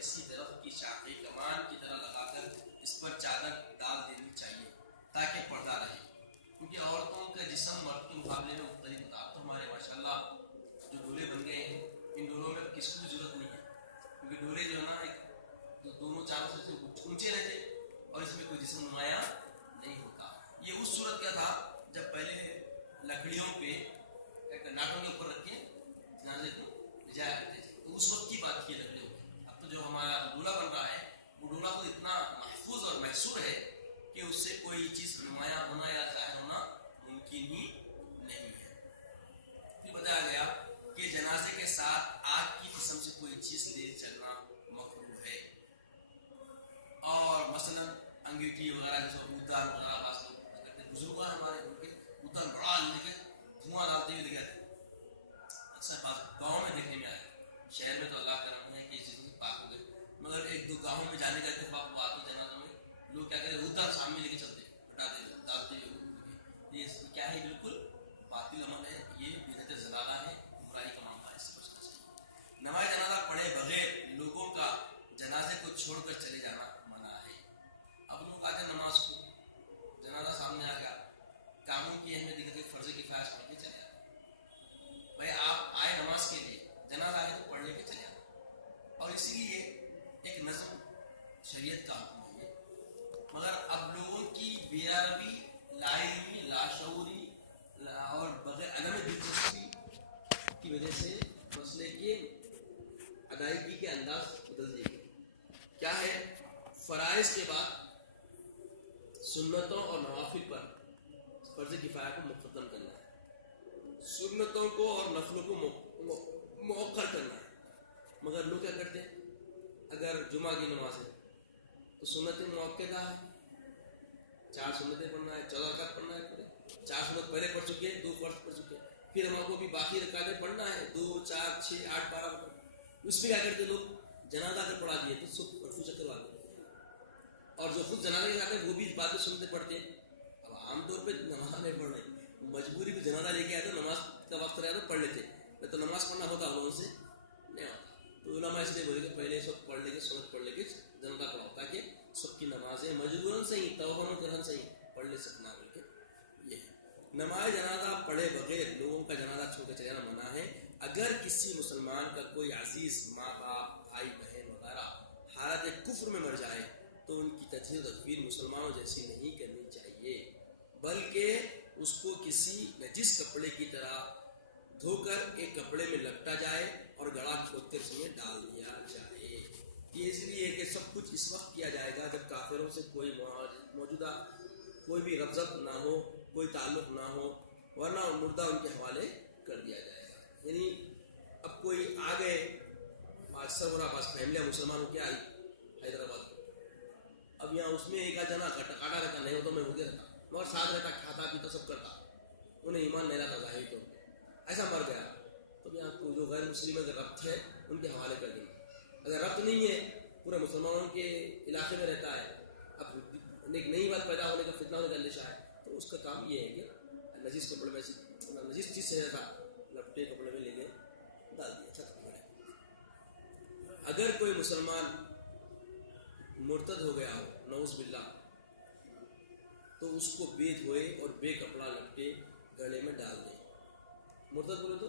کسی درخت کی شاخیں کمان کی طرح لگا کر اس پر چادر ڈال دینی چاہیے تاکہ پردہ رہے، کیونکہ عورتوں کا جسم مرد کے مقابلے میں مختلف ہوتا ہے۔ تو ہمارے ماشاءاللہ جو ڈولے بن گئے ہیں، ان ڈولوں میں کس کو بھی ضرورت نہیں ہے، کیونکہ ڈولے جو ہے نا ایک دونوں چاروں سے اونچے رہتے اور اس میں کوئی جسم نمایاں نہیں ہوتا۔ یہ اس صورت کا تھا جب پہلے لکڑیوں پہ ایک ناٹوں کے اوپر رکھ کے جنازے کو لے جایا کرتے تھے، تو اس وقت کی بات کی لکڑیوں پہ۔ اب تو جو ہمارا ڈولہ بن رہا ہے وہ ڈولہ خود اتنا محفوظ اور محصور ہے کہ اس سے کوئی چیز نمایاں ہونا یا ظاہر ہونا ممکن ہی نہیں ہے۔ پھر بتایا گیا کہ جنازے کے ساتھ آگ کی قسم سے کوئی چیز لے چلنا مکروہ ہے، اور مثلا انگیٹھی وغیرہ جیسے اودان وغیرہ بعض لوگ کرتے ہیں، بزرگ ہمارے ان کے اودان بڑا لے کے دھواں ڈالتے ہوئے لگے تھے، اکثر بعض گاؤں میں دیکھنے میں آیا۔ شہر میں تو اللہ کا رحم ہے کہ یہ چیزیں پاک ہو گئے، مگر ایک دو گاؤں میں جانے کا اتفاق ہوا تو جنازوں میں لوگ کیا کرتے اودان سامنے لے کے چلتے ہٹاتے ہوئے ڈالتے ہوئے۔ یہ کیا ہے؟ بالکل باطل عمل ہے، یہ بدعت ضلالہ ہے، گمراہی کا معاملہ ہے، اس سے بچنا چاہیے۔ نماز جنازہ پڑھے بغیر لوگوں کا جنازے کو چھوڑ کر چلے جانا منع ہے۔ اب لوگ آتے نماز کو، جنازہ سامنے آ گیا، کاموں کی اہمیت دکھتے فرض کفایہ پڑھ کے چلے جاتے۔ بھائی آپ آئے نماز کے لیے، جنازہ آئے تو پڑھ لے کے چلے جاتے، اور اسی لیے ایک نظم شریعت کا حکم ہے۔ مگر اب لوگوں کی بے عربی، لا علمی، لاشعوری اور بغیر عدم دلچسپی کی وجہ سے مسئلے کی ادائیگی کے انداز بدل دیے گئے۔ کیا ہے؟ فرائض کے بعد سنتوں اور نوافل پر فرض کفایہ کو مقدم کرنا ہے، سنتوں کو اور نفلوں کو مؤخر کرنا ہے۔ مگر لوگ کیا کرتے ہیں؟ اگر جمعہ کی نماز ہے تو سنت موقعہ ہے، 4 سنتیں پڑھنا ہے، 14 رکعت پڑھنا ہے، پورے 4 سنت پہلے پڑھ چکے ہیں، 2 فرض پڑھ چکے ہیں، پھر ہم کو بھی باقی رکعتیں پڑھنا ہے، 2 4 6 8 12۔ اس میں کیا کرتے لوگ؟ جنازہ اگر پڑھا دیے تو سب پرفو چکر والے، اور جو خود جنازے کے آتے ہیں وہ بھی باتیں سنتے پڑھتے ہیں۔ اب عام طور پہ نماز نہیں پڑھ رہے، مجبوری میں جنازہ لے کے آئے تو نماز کا وقت رہا تو پڑھ لیتے، تو نماز پڑھنا ہوتا لوگوں سے نہیں ہوتا۔ تو علماء اس لیے بولے کہ پہلے سب پڑھ لے کے سنت پڑھ لے کے جنازہ پڑھاؤ، تاکہ سب کی نمازیں مجبوراً صحیح، توہم و کرہن صحیح پڑھ لے سکنا بول کے۔ یہ ہے نماز جنازہ پڑھے بغیر لوگوں کا جنازہ چھوڑ کے چلے جانا منع ہے۔ اگر کسی مسلمان کا کوئی عزیز ماں باپ بھائی بہن وغیرہ حالت کفر میں مر جائے تو ان کی تجہیز و تکفین مسلمانوں جیسی نہیں کرنی چاہیے، بلکہ اس کو کسی نجس کپڑے کی طرح دھو کر ایک کپڑے میں لپٹا جائے اور گڑھا کھود کر اس میں ڈال دیا جائے۔ یہ اس لیے کہ سب کچھ اس وقت کیا جائے گا جب کافروں سے کوئی موجودہ کوئی بھی ربضت نہ ہو، کوئی تعلق نہ ہو، ورنہ مردہ ان کے حوالے کر دیا جائے گا۔ یعنی اب کوئی آ گئے، اکثر ہو رہا بس فیملیاں مسلمانوں کی آئی حیدرآباد کو، اب یہاں اس میں ایک جنا کاٹا رہتا، نہیں ہو تو میں ہوتے رہتا، مگر ساتھ رہتا، کھاتا پیتا سب کرتا، انہیں ایمان نہیں رہتا ظاہری طور پہ، ایسا مر گیا تو یہاں کو جو غیر مسلم اگر ربط ہے ان کے حوالے کر دیں۔ اگر ربط نہیں ہے، پورے مسلمانوں کے علاقے میں رہتا ہے، اب ایک نئی بات پیدا ہونے کا فتنہ ہونے کا اندیشہ ہے، تو اس کا کام یہ ہے کہ نجیس کپڑے میں نجیس چیز سے ایسا لپٹے کپڑے میں لے کے ڈال دیا چھت پہ۔ اگر کوئی مسلمان مرتد ہو گیا ہو نعوذ باللہ، تو اس کو بے دھوئے اور بے کپڑا لپٹے گلے میں ڈال دیں۔ مرتد بولے تو